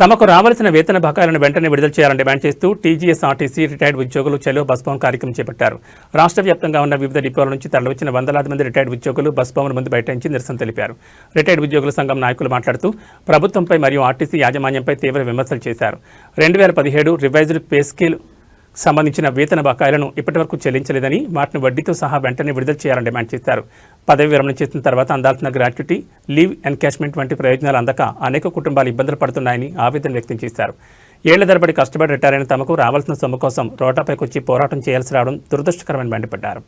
తమకు రావాల్సిన వేతన బకాయిలను వెంటనే విడుదల చేయాలని డిమాండ్ చేస్తూ టీజీఎస్ఆర్టీసీ రిటైర్డ్ ఉద్యోగులు చలో బస్ భవన్ కార్యక్రమం చేపట్టారు. రాష్ట్ర వ్యాప్తంగా ఉన్న వివిధ డిపోల నుంచి తరలివచ్చిన వందలాది మంది రిటైర్డ్ ఉద్యోగులు బస్ భవన్ ముందు బైఠాయించి నిరసన తెలిపారు. రిటైర్డ్ ఉద్యోగుల సంఘం నాయకులు మాట్లాడుతూ ప్రభుత్వంపై మరియు ఆర్టీసీ యాజమాన్యంపై తీవ్ర విమర్శలు చేశారు. 2017 రివైజ్డ్ పే స్కేల్ సంబంధించిన వేతన బకాయిలను ఇప్పటివరకు చెల్లించలేదని, వాటిని వడ్డీతో సహా వెంటనే విడుదల చేయాలని డిమాండ్ చేశారు. పదవి విరమణ చేసిన తర్వాత అందాల్సిన గ్రాట్యుటీ, లీవ్ ఎన్కాష్మెంట్ వంటి ప్రయోజనాలు అందక అనేక కుటుంబాలు ఇబ్బందులు పడుతున్నాయని ఆవేదన వ్యక్తం చేశారు. ఏళ్ల తరబడి కష్టపడి రిటైర్ అయిన తమకు రావాల్సిన సొమ్ము కోసం రోడ్లపైకొచ్చి పోరాటం చేయాల్సి రావడం దురదృష్టకరమని మండిపడ్డారు.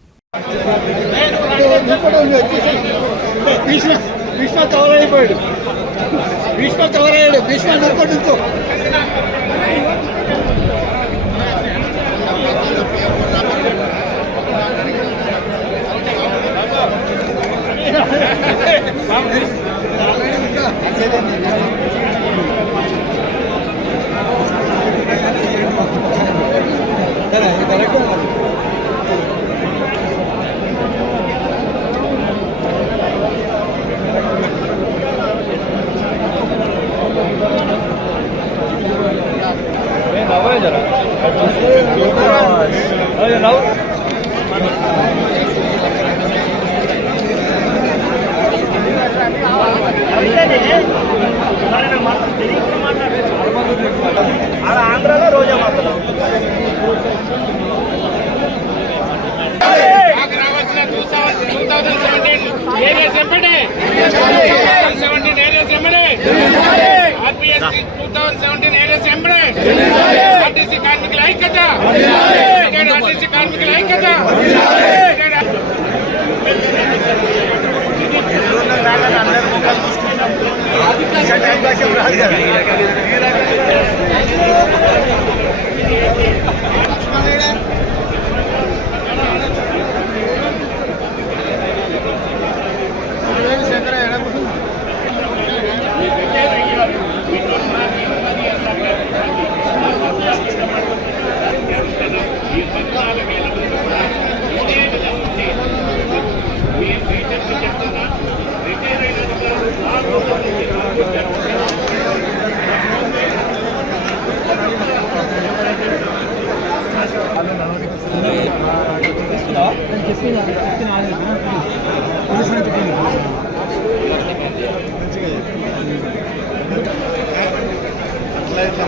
ఆంధ్రాలో రోజా మాత్రం ఆర్టీసీ కార్మికుల ఐక్యత, ఆర్టీసీ కార్మికుల ఐక్యత. అట్లా